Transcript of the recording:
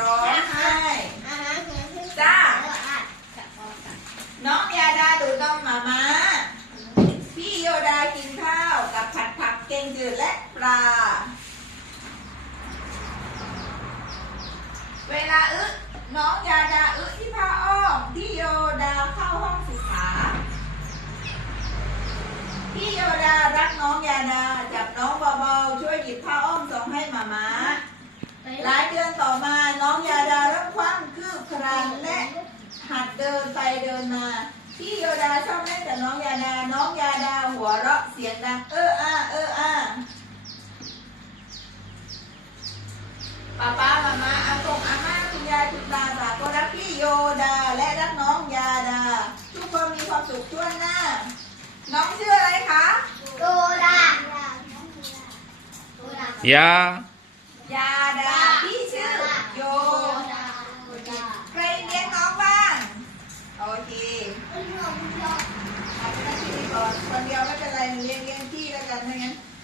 ร้องไห้จ้า น้องยาดาดูดนมหมาม้าพี่โยดากินข้าวกับผัดผักเก่งจืดและปลา เวลาอึน้องยาดาอึที่ผ้าอ้อมพี่โยดาเข้าห้องสุขาพี่โยดารักน้องยาดาจับน้องเบาๆช่วยหยิบผ้าอ้อมส่งให้หมาม้าหลายเดือนต่อมาน้องยาดาเริ่มคว่ำคืบคลานและหัดเดิน ไปเดินมา พี่โยดาชอบเล่นกับน้องยาดา น้องยาดาหัวเราะเสียงดังเอออ้าเอออ้าป้าป้ามามาอากงอาม่าคุณยายคุณตาตาก็รักพี่โยดาและรักน้องยาดา ทุกคนมีความสุขทั่วหน้า น้องชื่ออะไรคะยา ยาดาพี่ชื่อโย ใครเลี้ยงน้องบ้าง โอเคเอาไปนั่งที่นี่ก่อนคน เดียวไม่เรเลี้ยงเลี้ยงพี่แล้วกันไม่งั้นเรื่องนี้สนุกไหมลูก